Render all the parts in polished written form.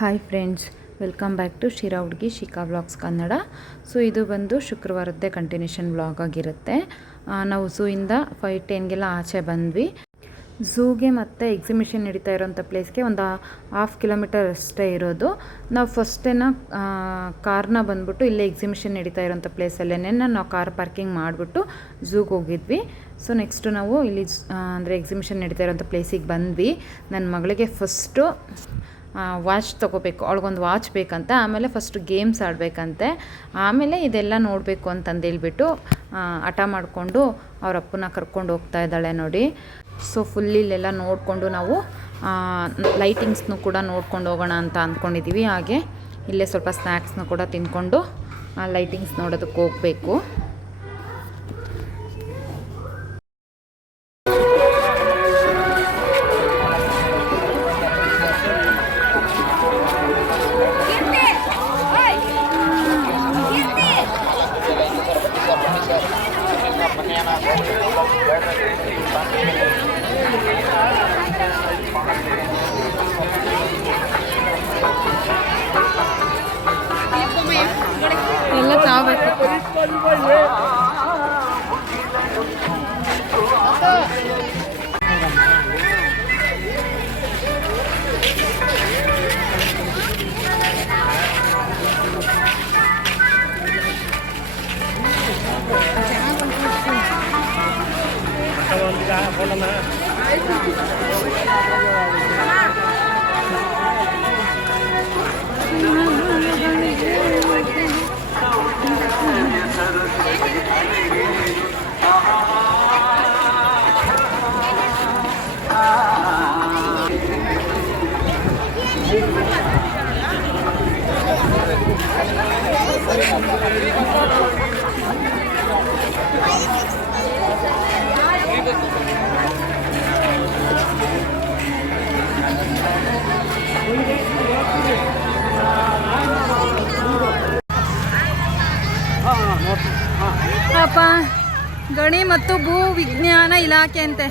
Hi friends, welcome back to Sira ಹುಡುಗಿ Shikha vlogs Kannada. So ಇದು ಬಂದು ಶುಕ್ರವಾರದ್ದೇ ಕಂಟಿನ್ಯೂಷನ್ ವ್ಲಾಗ್ ಆಗಿರುತ್ತೆ. ನಾವು ಝೂಯಿಂದ 5:10ಗೆಲ್ಲ ಆಚೆ ಬಂದ್ವಿ. ಝೂಗೆ ಮತ್ತು ಎಕ್ಸಿಬಿಷನ್ ನಡೀತಾ ಇರೋಂಥ ಪ್ಲೇಸ್ಗೆ ಒಂದು 1/2 ಕಿಲೋಮೀಟರ್ ಅಷ್ಟೇ ಇರೋದು. ನಾವು ಫಸ್ಟೇನ ಕಾರ್ನ ಬಂದ್ಬಿಟ್ಟು ಇಲ್ಲೇ ಎಕ್ಸಿಬಿಷನ್ ನಡೀತಾ ಇರೋಂಥ ಪ್ಲೇಸಲ್ಲೇ ನಾವು ಕಾರ್ ಪಾರ್ಕಿಂಗ್ ಮಾಡಿಬಿಟ್ಟು ಝೂಗೆ ಹೋಗಿದ್ವಿ. ಸೊ ನೆಕ್ಸ್ಟು ನಾವು ಇಲ್ಲಿ ಅಂದರೆ ಎಕ್ಸಿಬಿಷನ್ ನಡೀತಾ ಇರೋಂಥ ಪ್ಲೇಸಿಗೆ ಬಂದ್ವಿ. ನನ್ನ ಮಗಳಿಗೆ ಫಸ್ಟು ವಾಚ್ ತೊಗೋಬೇಕು, ಅವಳಿಗೊಂದು ವಾಚ್ ಬೇಕಂತ. ಆಮೇಲೆ ಫಸ್ಟು ಗೇಮ್ಸ್ ಆಡಬೇಕಂತೆ, ಆಮೇಲೆ ಇದೆಲ್ಲ ನೋಡಬೇಕು ಅಂತಂದೇಳ್ಬಿಟ್ಟು ಹಠ ಮಾಡಿಕೊಂಡು ಅವ್ರ ಅಪ್ಪನ ಕರ್ಕೊಂಡು ಹೋಗ್ತಾ ಇದ್ದಾಳೆ ನೋಡಿ. ಸೊ ಫುಲ್ ಇಲ್ಲೆಲ್ಲ ನೋಡಿಕೊಂಡು ನಾವು ಲೈಟಿಂಗ್ಸ್ನು ಕೂಡ ನೋಡ್ಕೊಂಡು ಹೋಗೋಣ ಅಂತ ಅಂದ್ಕೊಂಡಿದ್ದೀವಿ. ಹಾಗೆ ಇಲ್ಲೇ ಸ್ವಲ್ಪ ಸ್ನ್ಯಾಕ್ಸ್ನು ಕೂಡ ತಿಂದ್ಕೊಂಡು ಲೈಟಿಂಗ್ಸ್ ನೋಡೋದಕ್ಕೆ ಹೋಗಬೇಕು. ಎಲ್ಲ ತಾವಬೇಕು. ಅಪ್ಪ, ಗಣಿ ಮತ್ತು ಭೂ ವಿಜ್ಞಾನ ಇಲಾಖೆ ಅಂತೆ.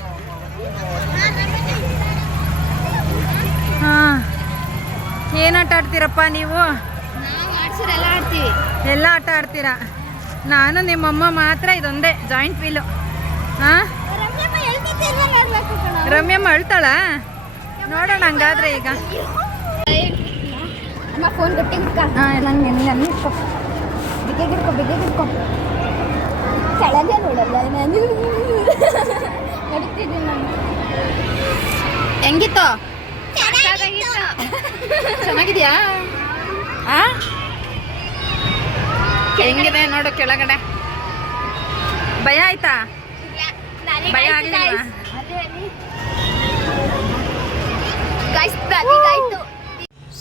ಹಾಂ, ಏನು ಆಟ ಆಡ್ತೀರಪ್ಪ ನೀವು? ಎಲ್ಲ ಆಟ ಆಡ್ತೀರಾ? ನಾನು ನಿಮ್ಮಮ್ಮ ಮಾತ್ರ ಇದೊಂದೇ ಜಾಯಿಂಟ್ ವೀಲು. ಹಾಂ, ರಮ್ಯಮ್ಮ ಅಳ್ತಾಳ? ನೋಡೋಣ ಹಂಗಾದ್ರೆ ಈಗ. ಕೆಳಗೆ ನೋಡಲ್ಲ ನಾನು ನಡೀತಿದ್ದೀನಿ. ನಾನು ಹೆಂಗಿತ್ತು? ಚೆನ್ನಾಗಿದ್ಯಾ? ಹೆಂಗಿದೆ ನೋಡು ಕೆಳಗಡೆ. ಭಯ ಆಯ್ತಾ? ಭಯ ಆಗಿಲ್ಲ?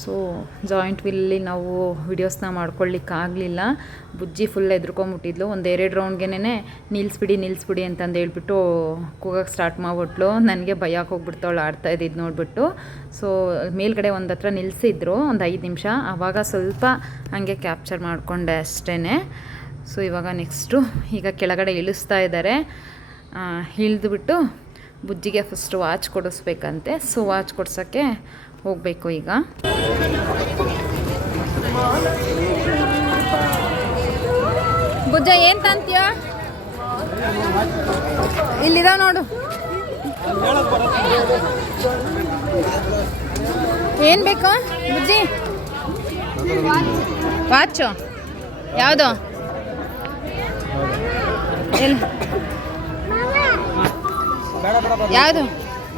ಸೊ ಜಾಯಿಂಟ್ ವೀಲಲ್ಲಿ ನಾವು ವಿಡಿಯೋಸ್ನ ಮಾಡ್ಕೊಳ್ಳಿಕ್ಕಾಗಲಿಲ್ಲ. ಬುಜ್ಜಿ ಫುಲ್ ಎದ್ರುಕೊಂಬಿಟ್ಟಿದ್ಲು. ಒಂದು 2 ರೌಂಡ್ಗೆ ನಿಲ್ಲಿಸ್ಬಿಡಿ ಅಂತಂದು ಹೇಳ್ಬಿಟ್ಟು ಕೂಗಕ್ಕೆ ಸ್ಟಾರ್ಟ್ ಮಾಡಿಬಿಟ್ಲು. ನನಗೆ ಭಯಕ್ಕೆ ಹೋಗ್ಬಿಡ್ತು ಅವಳು ಆಡ್ತಾ ಇದ್ದಿದ್ದು ನೋಡಿಬಿಟ್ಟು. ಸೊ ಮೇಲ್ಗಡೆ ಒಂದು ಹತ್ರ ನಿಲ್ಲಿಸಿದ್ರು ಒಂದು 5 ನಿಮಿಷ. ಆವಾಗ ಸ್ವಲ್ಪ ಹಾಗೆ ಕ್ಯಾಪ್ಚರ್ ಮಾಡಿಕೊಂಡೆ ಅಷ್ಟೇ. ಸೊ ಇವಾಗ ನೆಕ್ಸ್ಟು ಈಗ ಕೆಳಗಡೆ ಇಳಿಸ್ತಾ ಇದ್ದಾರೆ. ಇಳಿದ್ಬಿಟ್ಟು ಬುಜ್ಜಿಗೆ ಫಸ್ಟು ವಾಚ್ ಕೊಡಿಸ್ಬೇಕಂತೆ. ಸೊ ವಾಚ್ ಕೊಡ್ಸೋಕ್ಕೆ ಹೋಗಬೇಕು ಈಗ. ಬುಜ್ಜ ಏನು ತಂತೀಯ? ಇಲ್ಲಿದಾವ ನೋಡು. ಏನು ಬೇಕು ಬುಜ್ಜಿ? ವಾಚು ಯಾವುದು? ಯಾವುದು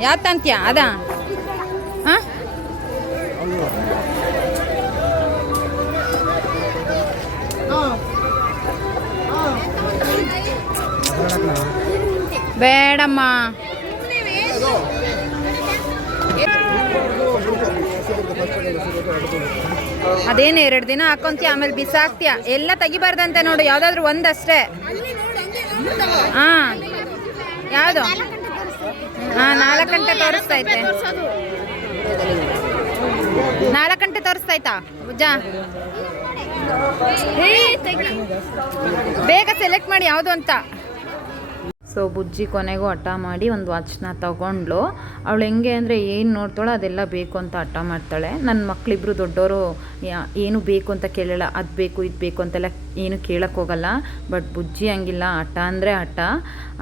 ಯಾವ್ದು ತಂತೀಯ? ಅದಾ? ಹಾಂ, ಬೇಡಮ್ಮ. ಅದೇನು 2 ದಿನ ಹಾಕೊಂತೀಯ ಆಮೇಲೆ ಬಿಸಾಕ್ತೀಯ. ಎಲ್ಲ ತೆಗಿಬಾರ್ದಂತೆ ನೋಡು, ಯಾವುದಾದ್ರೂ ಒಂದಷ್ಟೇ. ಹಾಂ, ಯಾವುದು? ಹಾಂ, 4 ಗಂಟೆ ತೋರಿಸ್ತೈತೆ. 4 ಗಂಟೆ ತೋರಿಸ್ತೈತಾ ಬುಜ್ಜ? ಬೇಗ ಸೆಲೆಕ್ಟ್ ಮಾಡಿ ಯಾವುದು ಅಂತ. ಸೊ ಸೊ ಬುಜ್ಜಿ ಕೊನೆಗೂ ಹಠ ಮಾಡಿ ಒಂದು ವಾಚ್ನ ತೊಗೊಂಡ್ಳು. ಅವಳು ಹೆಂಗೆ ಅಂದರೆ ಏನು ನೋಡ್ತಾಳೋ ಅದೆಲ್ಲ ಬೇಕು ಅಂತ ಹಠ ಮಾಡ್ತಾಳೆ. ನನ್ನ ಮಕ್ಕಳಿಬ್ರು ದೊಡ್ಡವರು ಏನು ಬೇಕು ಅಂತ ಕೇಳಲ್ಲ, ಅದು ಬೇಕು ಇದು ಬೇಕು ಅಂತೆಲ್ಲ ಏನು ಕೇಳಕ್ಕೆ ಹೋಗಲ್ಲ. ಬಟ್ ಬುಜ್ಜಿ ಹಂಗಿಲ್ಲ, ಹಠ ಅಂದರೆ ಹಠ.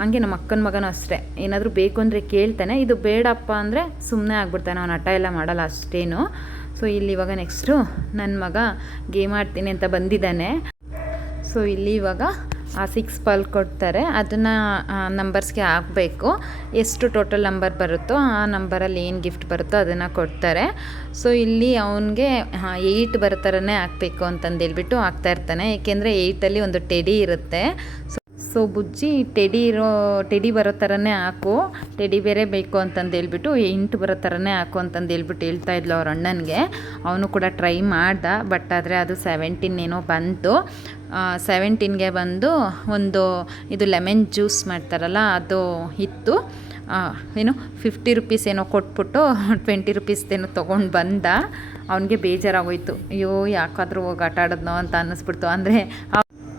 ಹಂಗೆ ನಮ್ಮ ಅಕ್ಕನ ಮಗನೂ ಅಷ್ಟೇ, ಏನಾದರೂ ಬೇಕು ಅಂದರೆ ಕೇಳ್ತಾನೆ, ಇದು ಬೇಡಪ್ಪ ಅಂದರೆ ಸುಮ್ಮನೆ ಆಗ್ಬಿಡ್ತಾನೆ, ಅವನು ಹಠ ಎಲ್ಲ ಮಾಡಲ್ಲ ಅಷ್ಟೇನು. ಸೊ ಇಲ್ಲಿ ಇವಾಗ ನೆಕ್ಸ್ಟು ನನ್ನ ಮಗ ಗೇಮ್ ಆಡ್ತೀನಿ ಅಂತ ಬಂದಿದ್ದಾನೆ. ಸೊ ಇಲ್ಲಿ ಇವಾಗ 6 ಪಲ್ ಕೊಡ್ತಾರೆ, ಅದನ್ನು ನಂಬರ್ಸ್ಗೆ ಹಾಕಬೇಕು. ಎಷ್ಟು ಟೋಟಲ್ ನಂಬರ್ ಬರುತ್ತೋ ಆ ನಂಬರಲ್ಲಿ ಏನು ಗಿಫ್ಟ್ ಬರುತ್ತೋ ಅದನ್ನು ಕೊಡ್ತಾರೆ. ಸೊ ಇಲ್ಲಿ ಅವನಿಗೆ 8 ಬರೋ ಥರನೇ ಹಾಕಬೇಕು ಅಂತಂದೇಳ್ಬಿಟ್ಟು ಹಾಕ್ತಾಯಿರ್ತಾನೆ. ಏಕೆಂದರೆ 8ಅಲ್ಲಿ ಒಂದು ಟೆಡಿ ಇರುತ್ತೆ. ಸೊ ಬುಜ್ಜಿ ಟೆಡಿ ಬರೋ ಥರನೇ ಹಾಕು, ಟೆಡಿ ಬೇರೆ ಬೇಕು ಅಂತಂದೇಳ್ಬಿಟ್ಟು 8 ಬರೋ ಥರನೇ ಹಾಕು ಅಂತಂದೇಳ್ಬಿಟ್ಟು ಹೇಳ್ತಾಯಿದ್ಲು ಅವ್ರ ಅಣ್ಣನಿಗೆ. ಅವನು ಕೂಡ ಟ್ರೈ ಮಾಡ್ದ, ಬಟ್ ಆದರೆ ಅದು 17 ಏನೋ ಬಂತು. 17ಗೆ ಬಂದು ಒಂದು ಇದು ಲೆಮನ್ ಜ್ಯೂಸ್ ಮಾಡ್ತಾರಲ್ಲ ಅದು ಇತ್ತು. ಏನು 50 ರುಪೀಸ್ ಏನೋ ಕೊಟ್ಬಿಟ್ಟು 20 ರುಪೀಸ್ದೇನೋ ತೊಗೊಂಡು ಬಂದ. ಅವನಿಗೆ ಬೇಜಾರಾಗೋಯ್ತು, ಅಯ್ಯೋ ಯಾಕಾದರೂ ಹೋಗಿ ಆಟ ಆಡೋದ್ನೋ ಅಂತ ಅನ್ನಿಸ್ಬಿಡ್ತು. ಅಂದರೆ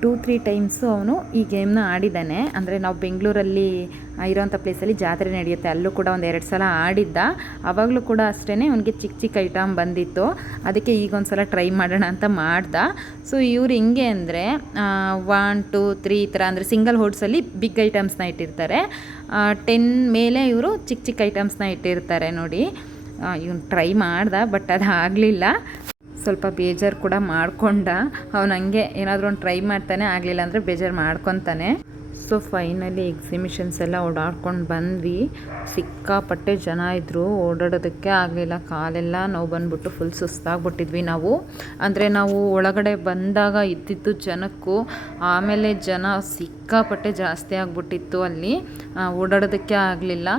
2-3 ಟೈಮ್ಸು ಅವನು ಈ ಗೇಮ್ನ ಆಡಿದ್ದಾನೆ. ಅಂದರೆ ನಾವು ಬೆಂಗಳೂರಲ್ಲಿ ಇರೋವಂಥ ಪ್ಲೇಸಲ್ಲಿ ಜಾತ್ರೆ ನಡೆಯುತ್ತೆ, ಅಲ್ಲೂ ಕೂಡ ಒಂದು 2 ಸಲ ಆಡಿದ್ದ. ಆವಾಗಲೂ ಕೂಡ ಅಷ್ಟೇ ಅವನಿಗೆ ಚಿಕ್ಕ ಚಿಕ್ಕ ಐಟಮ್ ಬಂದಿತ್ತು. ಅದಕ್ಕೆ ಈಗ ಒಂದು ಸಲ ಟ್ರೈ ಮಾಡೋಣ ಅಂತ ಮಾಡ್ದ. ಸೊ ಇವ್ರು ಹೆಂಗೆ ಅಂದರೆ 1, 2, 3 ಈ ಥರ ಅಂದರೆ ಸಿಂಗಲ್ ಹೋಡ್ಸಲ್ಲಿ ಬಿಗ್ ಐಟಮ್ಸ್ನ ಇಟ್ಟಿರ್ತಾರೆ. 10 ಮೇಲೆ ಇವರು ಚಿಕ್ಕ ಚಿಕ್ಕ ಐಟಮ್ಸ್ನ ಇಟ್ಟಿರ್ತಾರೆ ನೋಡಿ. ಇವನು ಟ್ರೈ ಮಾಡ್ದ, ಬಟ್ ಅದು ಆಗಲಿಲ್ಲ. ಸ್ವಲ್ಪ ಬೇಜಾರು ಕೂಡ ಮಾಡ್ಕೊಂಡ. ಅವನು ಹಂಗೆ ಏನಾದರೂ ಒಂದು ಟ್ರೈ ಮಾಡ್ತಾನೆ, ಆಗಲಿಲ್ಲ ಅಂದರೆ ಬೇಜಾರು ಮಾಡ್ಕೊತಾನೆ. ಸೊ ಫೈನಲಿ ಎಕ್ಸಿಬಿಷನ್ಸ್ ಎಲ್ಲ ಓಡಾಡ್ಕೊಂಡು ಬಂದ್ವಿ. ಸಿಕ್ಕಾಪಟ್ಟೆ ಜನ ಇದ್ದರು, ಓಡಾಡೋದಕ್ಕೆ ಆಗಲಿಲ್ಲ, ಕಾಲೆಲ್ಲ ನೋವು ಬಂದ್ಬಿಟ್ಟು ಫುಲ್ ಸುಸ್ತಾಗ್ಬಿಟ್ಟಿದ್ವಿ ನಾವು. ಅಂದರೆ ನಾವು ಒಳಗಡೆ ಬಂದಾಗ ಇದ್ದಿದ್ದು ಜನಕ್ಕೂ ಆಮೇಲೆ ಜನ ಸಿಕ್ಕಾಪಟ್ಟೆ ಜಾಸ್ತಿ ಆಗಿಬಿಟ್ಟಿತ್ತು. ಅಲ್ಲಿ ಓಡಾಡೋದಕ್ಕೆ ಆಗಲಿಲ್ಲ.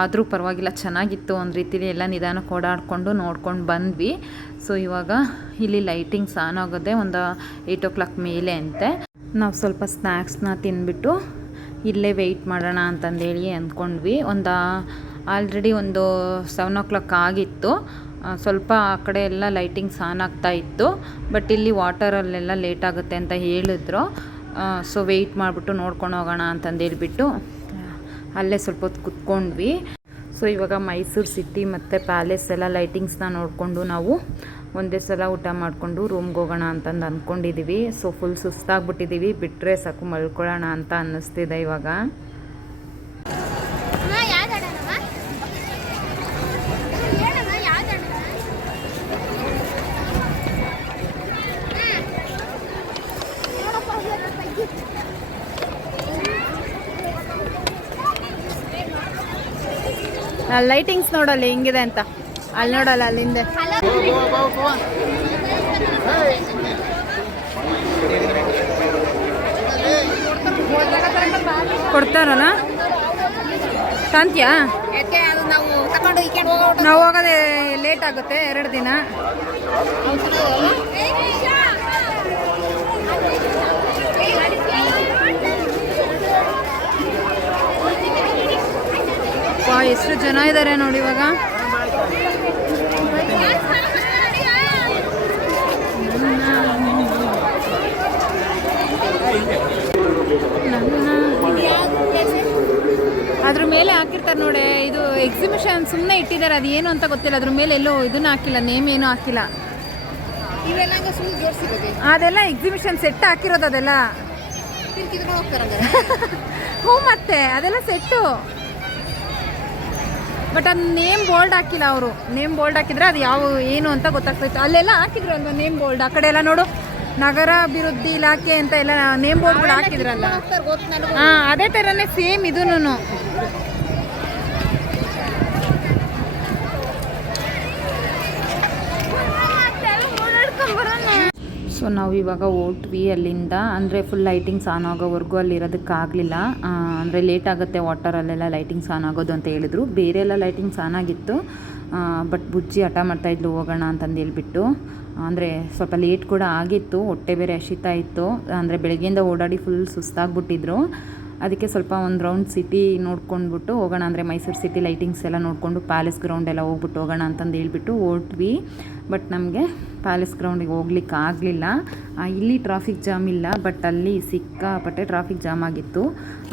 ಆದರೂ ಪರವಾಗಿಲ್ಲ, ಚೆನ್ನಾಗಿತ್ತು. ಒಂದು ರೀತಿಲಿ ಎಲ್ಲ ನಿಧಾನಕ್ಕೆ ಓಡಾಡಿಕೊಂಡು ನೋಡ್ಕೊಂಡು ಬಂದ್ವಿ. ಸೊ ಇವಾಗ ಇಲ್ಲಿ ಲೈಟಿಂಗ್ಸ್ ಆನ್ ಆಗೋದೆ ಒಂದು 8 o'clock ಮೇಲೆ ಅಂತೆ. ನಾವು ಸ್ವಲ್ಪ ಸ್ನ್ಯಾಕ್ಸ್ನ ತಿಂದ್ಬಿಟ್ಟು ಇಲ್ಲೇ ವೆಯ್ಟ್ ಮಾಡೋಣ ಅಂತಂದೇಳಿ ಅಂದ್ಕೊಂಡ್ವಿ. ಆಲ್ರೆಡಿ ಒಂದು 7 o'clock ಆಗಿತ್ತು. ಸ್ವಲ್ಪ ಆ ಕಡೆ ಎಲ್ಲ ಲೈಟಿಂಗ್ಸ್ ಆನ್ ಆಗ್ತಾ ಇತ್ತು. ಬಟ್ ಇಲ್ಲಿ ವಾಟರಲ್ಲೆಲ್ಲ ಲೇಟ್ ಆಗುತ್ತೆ ಅಂತ ಹೇಳಿದ್ರು. ಸೊ ವೆಯ್ಟ್ ಮಾಡಿಬಿಟ್ಟು ನೋಡ್ಕೊಂಡು ಹೋಗೋಣ ಅಂತಂದೇಳ್ಬಿಟ್ಟು ಅಲ್ಲೇ ಸ್ವಲ್ಪ ಹೊತ್ತು ಕುತ್ಕೊಂಡ್ವಿ. ಸೊ ಇವಾಗ ಮೈಸೂರು ಸಿಟಿ ಮತ್ತು ಪ್ಯಾಲೇಸ್ ಎಲ್ಲ ಲೈಟಿಂಗ್ಸ್ನ ನೋಡಿಕೊಂಡು ನಾವು ಒಂದೇ ಸಲ ಊಟ ಮಾಡಿಕೊಂಡು ರೂಮ್ಗೆ ಹೋಗೋಣ ಅಂತಂದು ಅಂದ್ಕೊಂಡಿದ್ದೀವಿ. ಸೊ ಫುಲ್ ಸುಸ್ತಾಗ್ಬಿಟ್ಟಿದ್ದೀವಿ, ಬಿಟ್ಟರೆ ಸಾಕು ಮಲ್ಕೊಳ್ಳೋಣ ಅಂತ ಅನ್ನಿಸ್ತಿದೆ ಇವಾಗ. ಲೈಟಿಂಗ್ಸ್ ನೋಡಲ್ಲ ಹೆಂಗಿದೆ ಅಂತ, ಅಲ್ಲಿ ನೋಡಲ್ಲ ಅಲ್ಲಿಂದ ಕೊಡ್ತಾರಲ್ಲ. ಕಾಂತ್ಯಾ ನಾವು ಹೋಗೋದೇ ಲೇಟ್ ಆಗುತ್ತೆ, 2 ದಿನ. ಎಷ್ಟು ಜನ ಇದ್ದಾರೆ ನೋಡಿ ಇವಾಗ. ಅದ್ರ ಮೇಲೆ ಹಾಕಿರ್ತಾರೆ ನೋಡಿ, ಇದು ಎಕ್ಸಿಬಿಷನ್ ಸುಮ್ಮನೆ ಇಟ್ಟಿದ್ದಾರೆ, ಅದು ಏನು ಅಂತ ಗೊತ್ತಿಲ್ಲ. ಅದ್ರ ಮೇಲೆ ಎಲ್ಲೋ ಇದನ್ನ ಹಾಕಿಲ್ಲ, ನೇಮ್ ಏನೂ ಹಾಕಿಲ್ಲ. ಅದೆಲ್ಲ ಎಕ್ಸಿಬಿಷನ್ ಸೆಟ್ ಹಾಕಿರೋದು ಅದೆಲ್ಲ. ಹ್ಞೂ ಮತ್ತೆ ಅದೆಲ್ಲ ಸೆಟ್ಟು, ಬಟ್ ಅದು ನೇಮ್ ಬೋರ್ಡ್ ಹಾಕಿಲ್ಲ ಅವರು. ನೇಮ್ ಬೋರ್ಡ್ ಹಾಕಿದ್ರೆ ಅದು ಯಾವ ಏನು ಅಂತ ಗೊತ್ತಾಗ್ತಾಯಿತ್ತು. ಅಲ್ಲೆಲ್ಲ ಹಾಕಿದ್ರು ಅಲ್ವಾ ನೇಮ್ ಬೋರ್ಡ್, ಆ ಕಡೆ ಎಲ್ಲ ನೋಡು ನಗರಾಭಿವೃದ್ಧಿ ಇಲಾಖೆ ಅಂತ ಎಲ್ಲ ನೇಮ್ ಬೋರ್ಡ್ಗಳು ಹಾಕಿದ್ರಲ್ಲ. ಹಾಂ ಅದೇ ಥರನೇ ಸೇಮ್ ಇದೂನು. ಸೊ ನಾವು ಇವಾಗ ಓಟ್ವಿ ಅಲ್ಲಿಂದ. ಅಂದರೆ ಫುಲ್ ಲೈಟಿಂಗ್ಸ್ ಆನ್ ಆಗೋವರೆಗೂ ಅಲ್ಲಿರೋದಕ್ಕಾಗಲಿಲ್ಲ. ಅಂದರೆ ಲೇಟ್ ಆಗುತ್ತೆ ವಾಟರಲ್ಲೆಲ್ಲ ಲೈಟಿಂಗ್ಸ್ ಆನ್ ಆಗೋದು ಅಂತ ಹೇಳಿದ್ರು. ಬೇರೆ ಎಲ್ಲ ಲೈಟಿಂಗ್ಸ್ ಆನ್ ಆಗಿತ್ತು. ಬಟ್ ಬುಜ್ಜಿ ಹಠ ಮಾಡ್ತಾಯಿದ್ಲು ಹೋಗೋಣ ಅಂತಂದು ಹೇಳ್ಬಿಟ್ಟು. ಅಂದರೆ ಸ್ವಲ್ಪ ಲೇಟ್ ಕೂಡ ಆಗಿತ್ತು, ಹೊಟ್ಟೆ ಬೇರೆ ಹಸಿತಾ ಇತ್ತು. ಅಂದರೆ ಬೆಳಗ್ಗೆಯಿಂದ ಓಡಾಡಿ ಫುಲ್ ಸುಸ್ತಾಗ್ಬಿಟ್ಟಿದ್ರು. ಅದಕ್ಕೆ ಸ್ವಲ್ಪ ಒಂದು ರೌಂಡ್ ಸಿಟಿ ನೋಡ್ಕೊಂಡ್ಬಿಟ್ಟು ಹೋಗೋಣ, ಅಂದರೆ ಮೈಸೂರು ಸಿಟಿ ಲೈಟಿಂಗ್ಸ್ ಎಲ್ಲ ನೋಡಿಕೊಂಡು ಪ್ಯಾಲೇಸ್ ಗ್ರೌಂಡ್ ಎಲ್ಲ ಹೋಗ್ಬಿಟ್ಟು ಹೋಗೋಣ ಅಂತಂದು ಹೇಳ್ಬಿಟ್ಟು ಹೊರಟ್ವಿ. ಬಟ್ ನಮಗೆ ಪ್ಯಾಲೇಸ್ ಗ್ರೌಂಡಿಗೆ ಹೋಗ್ಲಿಕ್ಕೆ ಆಗಲಿಲ್ಲ. ಇಲ್ಲಿ ಟ್ರಾಫಿಕ್ ಜಾಮ್ ಇಲ್ಲ, ಬಟ್ ಅಲ್ಲಿ ಸಿಕ್ಕಾಪಟ್ಟೆ ಟ್ರಾಫಿಕ್ ಜಾಮ್ ಆಗಿತ್ತು.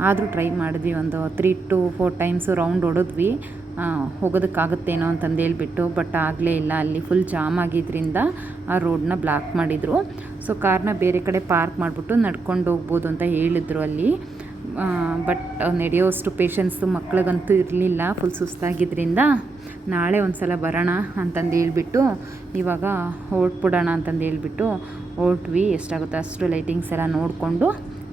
ಆದರೂ ಟ್ರೈ ಮಾಡಿದ್ವಿ, ಒಂದು 3 to 4 ಟೈಮ್ಸು ರೌಂಡ್ ಹೊಡೆದ್ವಿ ಹೋಗೋದಕ್ಕಾಗುತ್ತೇನೋ ಅಂತಂದು ಹೇಳ್ಬಿಟ್ಟು. ಬಟ್ ಆಗಲೇ ಇಲ್ಲ, ಅಲ್ಲಿ ಫುಲ್ ಜಾಮ್ ಆಗಿದ್ದರಿಂದ ಆ ರೋಡನ್ನ ಬ್ಲಾಕ್ ಮಾಡಿದರು. ಸೊ ಕಾರ್ನ ಬೇರೆ ಕಡೆ ಪಾರ್ಕ್ ಮಾಡಿಬಿಟ್ಟು ನಡ್ಕೊಂಡು ಹೋಗ್ಬೋದು ಅಂತ ಹೇಳಿದ್ರು ಅಲ್ಲಿ. ಬಟ್ ನಡೆಯೋಷ್ಟು ಪೇಷನ್ಸು ಮಕ್ಳಿಗಂತೂ ಇರಲಿಲ್ಲ, ಫುಲ್ ಸುಸ್ತಾಗಿದ್ದರಿಂದ ನಾಳೆ ಒಂದು ಸಲ ಬರೋಣ ಅಂತಂದು ಹೇಳ್ಬಿಟ್ಟು ಇವಾಗ ಹೊರಟ್ಬಿಡೋಣ ಅಂತಂದು ಹೇಳ್ಬಿಟ್ಟು ಹೊರಟ್ವಿ. ಎಷ್ಟಾಗುತ್ತೋ ಅಷ್ಟು ಲೈಟಿಂಗ್ಸ್ ಎಲ್ಲ ನೋಡಿಕೊಂಡು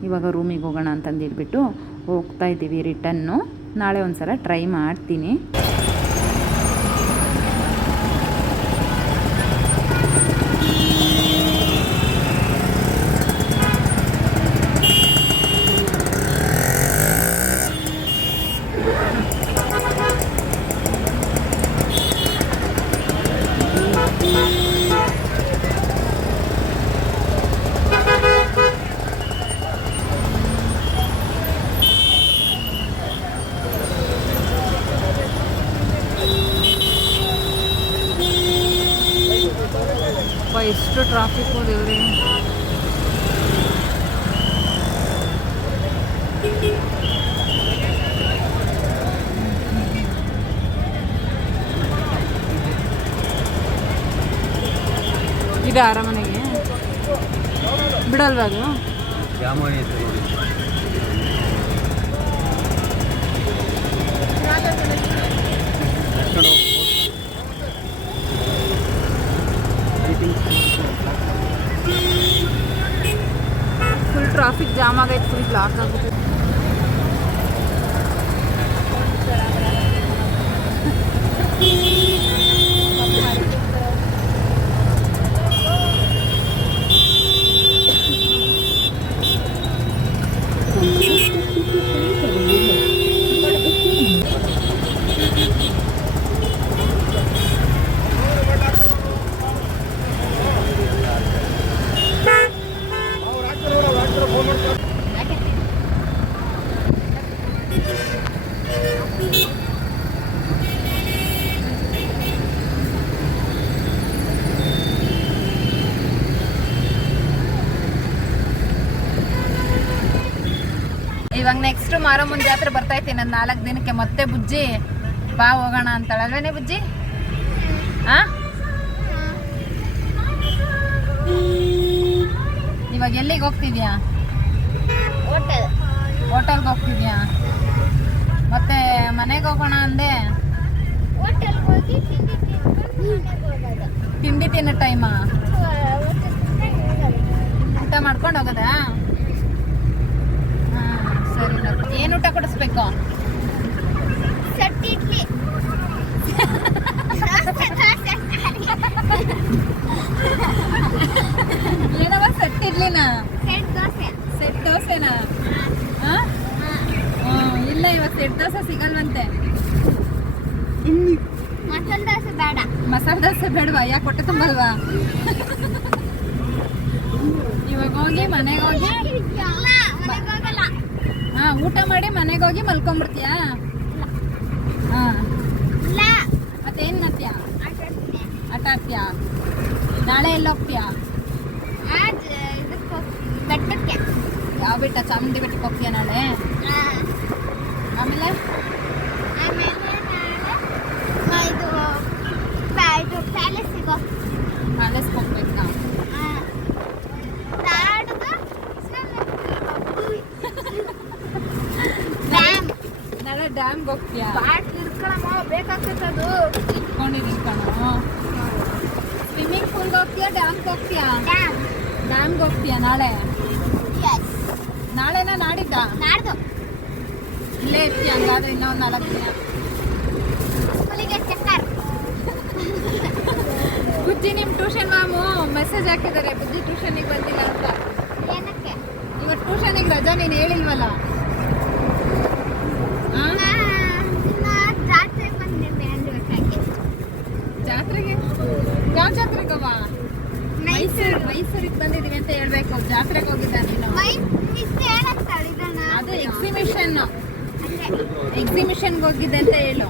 ಇವಾಗ ರೂಮಿಗೆ ಹೋಗೋಣ ಅಂತಂದು ಹೇಳ್ಬಿಟ್ಟು ಹೋಗ್ತಾಯಿದ್ದೀವಿ ರಿಟನ್ನು. ನಾಳೆ ಒಂದು ಸಲ ಟ್ರೈ ಮಾಡ್ತೀನಿ. ಎಷ್ಟು ಟ್ರಾಫಿಕ್ ದೇವ್ರಿ. ಇದು ಅರಮನೆಗೆ ಬಿಡಲ್ವಾ ಅದು? ಫುಲ್ ಟ್ರಾಫಿಕ್ ಜಾಮ್ ಆಗೈತೆ, ಫುಲ್ ಬ್ಲಾಕ್ ಆಗುತ್ತೆ. ಇವಾಗ ನೆಕ್ಸ್ಟ್ ಮಾರಮ್ಮನ ಜಾತ್ರೆ ಬರ್ತೈತಿ ನನ್ನ 4 ದಿನಕ್ಕೆ. ಮತ್ತೆ ಬುಜ್ಜಿ ಬಾ ಹೋಗೋಣ ಅಂತಾಳಲ್ವೇನೆ ಬುಜ್ಜಿ? ಇವಾಗ ಎಲ್ಲಿಗೆ ಹೋಗ್ತಿದ್ಯಾ? ಹೋಟೆಲ್ಗೆ ಹೋಗ್ತಿದ್ಯಾ? ಮತ್ತೆ ಮನೆಗೆ ಹೋಗೋಣ ಅಂದೆ. ತಿಂಡಿ ತಿನ್ನೋ ಟೈಮಾ? ಊಟ ಮಾಡ್ಕೊಂಡು ಹೋಗೋದಾ? ಸರಿ, ಏನು ಊಟ ಕೊಡಿಸ್ಬೇಕು? ಏನವ ಸೆಟ್ ಇಡ್ಲಿನಾ? ಸೆಟ್ ದೋಸೆನಾ? ಇಲ್ಲ, ಇವಾಗ ಸೆಟ್ ದೋಸೆ ಸಿಗಲ್ವಂತೆ. ಮಸಾಲೆ ದೋಸೆ ಬೇಡವಾ? ಯಾಕೆ ಹೊಟ್ಟೆ ತುಂಬಲ್ವಾ? ಇವಾಗ ಹೋಗಿ ಮನೆಗೆ ಹೋಗಿ ಊಟ ಮಾಡಿ ಮನೆಗೆ ಹೋಗಿ ಮಲ್ಕೊಂಡ್ಬಿಡ್ತೀಯಾ? ಮತ್ತೇನ್ ಮಾಡ್ತೀಯಾ? ಆಟ ಆಡ್ತೀಯಾ? ನಾಳೆ ಎಲ್ಲಿ ಹೋಗ್ತೀಯಾ? ಯಾವ ಬೆಟ್ಟ? ಚಾಮುಂಡಿ ಬೆಟ್ಟಕ್ಕೆ ಹೋಗ್ತೀಯಾ ನಾಳೆ? ಆಮೇಲೆ ಪ್ಯಾಲೇಸ್ಗೆ ಹೋಗ್ಬೇಕಾ? ನಾಳೆ ಡ್ಯಾಮ್ಗೆ ಹೋಗ್ತೀಯಾ? ಬೇಕಾಗ್ತದೆ ಇಟ್ಕೊಂಡಿದ್ದೀನಿ ಕಣೋ. ಸ್ವಿಮ್ಮಿಂಗ್ ಪೂಲ್ಗೆ ಹೋಗ್ತೀಯಾ? ಡ್ಯಾಮ್ಗೆ ಹೋಗ್ತೀಯಾ? ಡ್ಯಾಮ್ಗೆ ಹೋಗ್ತೀಯಾ ನಾಳೆ? ನಾಳೆನಾ ನಾಡಿದ್ದ? ಇಲ್ಲೇ ಇರ್ತೀಯ ಹಂಗಾದ್ರೆ ಇನ್ನೂ 4 ದಿನ. ಬುಜ್ಜಿ ನಿಮ್ಮ ಟ್ಯೂಷನ್ ಮ್ಯಾಮು ಮೆಸೇಜ್ ಹಾಕಿದ್ದಾರೆ, ಬುಜ್ಜಿ ಟ್ಯೂಷನಿಗೆ ಬಂದಿಲ್ಲ ಅಂತ. ಏನಕ್ಕೆ? ಇವತ್ತು ಟ್ಯೂಷನಿಗೆ ರಜಾ, ನೀನು ಹೇಳಿಲ್ವಲ್ಲ? ಜಾತ್ರೆಗೆ? ಯಾವ ಜಾತ್ರೆಗವ? ಮೈಸೂರಿಗೆ ಬಂದಿದ್ದೀವಿ ಅಂತ ಹೇಳ್ಬೇಕು. ಜಾತ್ರೆಗೆ ಹೋಗಿದ್ದ ನೀನು? ಅದು ಎಕ್ಸಿಬಿಷನ್ಗೆ ಹೋಗಿದ್ದೆ ಅಂತ ಹೇಳು.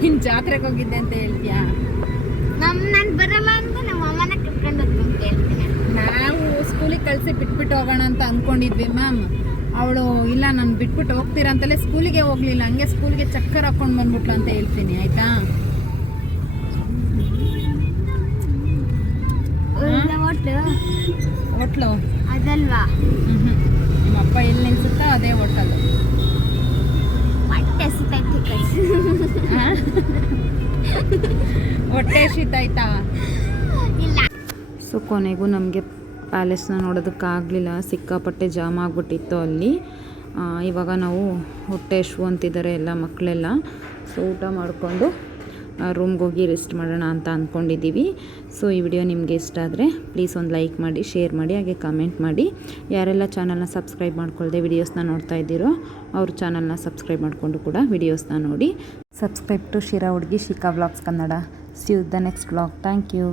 ನಿನ್ ಜಾತ್ರೆಗೆ ಹೋಗಿದ್ದೆ ಅಂತ ಹೇಳ್ತೀಯಾ? ನಾನು ಬರಲ್ಲ ಅಂತ ನಮ್ಮ ಅಮ್ಮನ ಸ್ಕೂಲಿಗೆ ಕಳಿಸಿ ಬಿಟ್ಬಿಟ್ಟು ಹೋಗೋಣ ಅಂತ ಅಂದ್ಕೊಂಡಿದ್ವಿ ಮ್ಯಾಮ್. ಅವಳು ಇಲ್ಲ ನಾನು ಬಿಟ್ಬಿಟ್ಟು ಹೋಗ್ತೀರಾ ಅಂತಲೇ ಸ್ಕೂಲಿಗೆ ಹೋಗಲಿಲ್ಲ, ಹಂಗೆ ಸ್ಕೂಲಿಗೆ ಚಕ್ಕರ್ ಹಾಕ್ಕೊಂಡು ಬಂದ್ಬಿಟ್ಲು ಅಂತ ಹೇಳ್ತೀನಿ, ಆಯಿತಾ? ಹೋಟ್ಲು ಅದಲ್ವಾ? ನಿಮ್ಮ ಅಪ್ಪ ಎಲ್ಲಿ ನಿಲ್ಸುತ್ತೋ ಅದೇ ಹೋಟಲ್. ಹೊಟ್ಟೆ ಶೀತಾಯ್ತಾ? ಇಲ್ಲ. ಸೊ ಕೊನೆಗೂ ನಮಗೆ ಪ್ಯಾಲೇಸ್ನ ನೋಡೋದಕ್ಕಾಗಲಿಲ್ಲ, ಸಿಕ್ಕಾಪಟ್ಟೆ ಜಾಮ್ ಆಗಿಬಿಟ್ಟಿತ್ತು ಅಲ್ಲಿ. ಇವಾಗ ನಾವು ಹೊಟ್ಟೆ ಶೂ ಅಂತಿದ್ದಾರೆ ಎಲ್ಲ ಮಕ್ಕಳೆಲ್ಲ. ಸೊ ಊಟ ಮಾಡಿಕೊಂಡು ರೂಮ್ಗೆ ಹೋಗಿ ರೆಸ್ಟ್ ಮಾಡೋಣ ಅಂತ ಅಂದ್ಕೊಂಡಿದ್ದೀವಿ. ಸೊ ಈ ವಿಡಿಯೋ ನಿಮಗೆ ಇಷ್ಟ ಆದರೆ ಪ್ಲೀಸ್ ಒಂದು ಲೈಕ್ ಮಾಡಿ, ಶೇರ್ ಮಾಡಿ, ಹಾಗೆ ಕಮೆಂಟ್ ಮಾಡಿ. ಯಾರೆಲ್ಲ ಚಾನಲ್ನ ಸಬ್ಸ್ಕ್ರೈಬ್ ಮಾಡ್ಕೊಳ್ದೆ ವಿಡಿಯೋಸ್ನ ನೋಡ್ತಾ ಇದ್ದೀರೋ ಅವ್ರ ಚಾನಲ್ನ ಸಬ್ಸ್ಕ್ರೈಬ್ ಮಾಡಿಕೊಂಡು ಕೂಡ ವಿಡಿಯೋಸ್ನ ನೋಡಿ. ಸಬ್ಸ್ಕ್ರೈಬ್ ಟು ಶಿರಾ ಹುಡುಗಿ Shikha vlogs Kannada. See you the next vlog. Thank you.